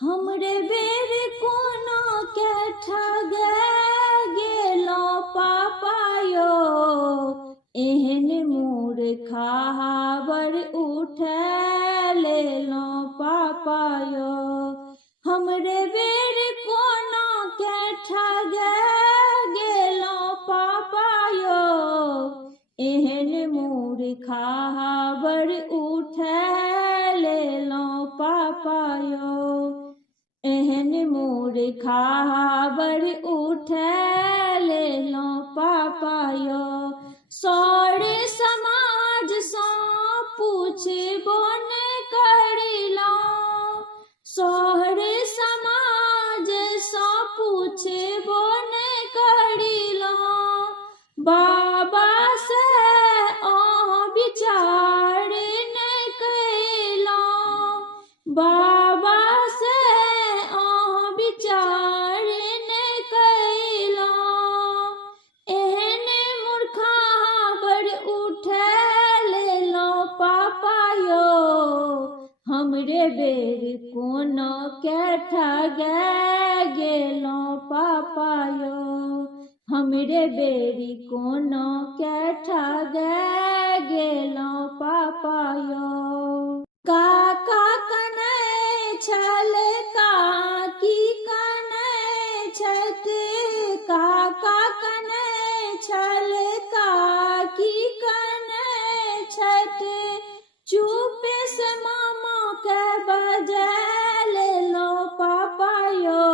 हमरे बेर कोनो के ठगे गेलो पापायो, एहन मूर्खा बर उठे लेलो पापायो। हमरे बेर कोनो के ठगे गेलो पापायो, एहन मूर्खा बर उठे लेलो पापायो। एहन मूर्खा बर उठे लेलो पापायो। सर समाज सो पूछबो ने करिलो, सर समाज सो पूछबो ने करिलो। बाबा से विचार ने कैलो, बाबा से विचार ने कैलो। एहन मूर्खा बर उठे लेलो पापायो, हमरे बेर कोनो के ठगे गेलो पापायो। हमरे बेरी कोनो के ठगे गेलो पापायो। काका कनै छल काकी कनै छथ, काका कनै छल काकी कनै छथ। चुपे से मामा के बजा लेलो पापायो,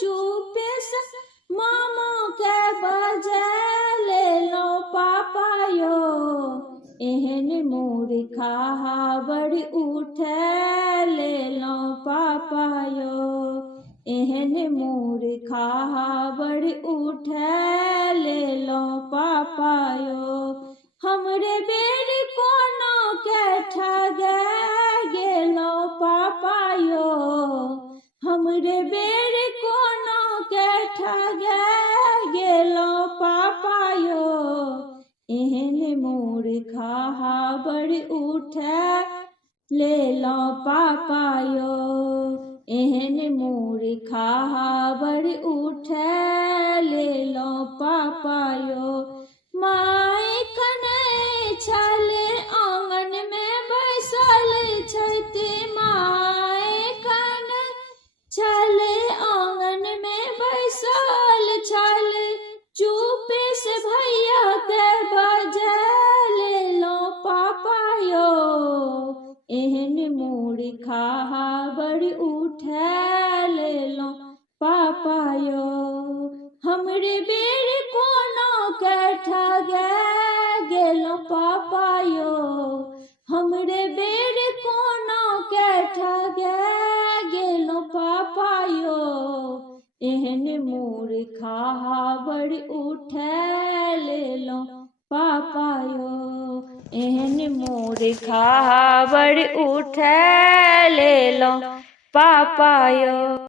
चुपे से मामा के बजा लेलो पापायो। एहन मूर्खा बर उठे लेलो पापायो, एहन मूर्खा बर उठे लेलो पापायो। हमरे बेर कोनो के ठगे गेलो पापायो, हमरे बेर कोनो के ठगे गेलो पापायो। एहन मूर्खा बर उठे लेलो पापायो, एहन मूर्खा बर उठे लेलो पापायो। माय कनै छल आंगन में बैसल छथ, माय कनै छल आंगन में बैसल छल। चुपे से भैया के बजा लेलो पापायो, एहन मूर्खा बर उठे लेलो पापायो। हमरे बेर कोनो के ठगे गेलो पापायो, हमरे बेर कोनो के ठगे गेलो पापायो। एहन मूर्खा बर उठे लेलो पापायो, एहन मूर्खा बर उठे लेलो पापायो।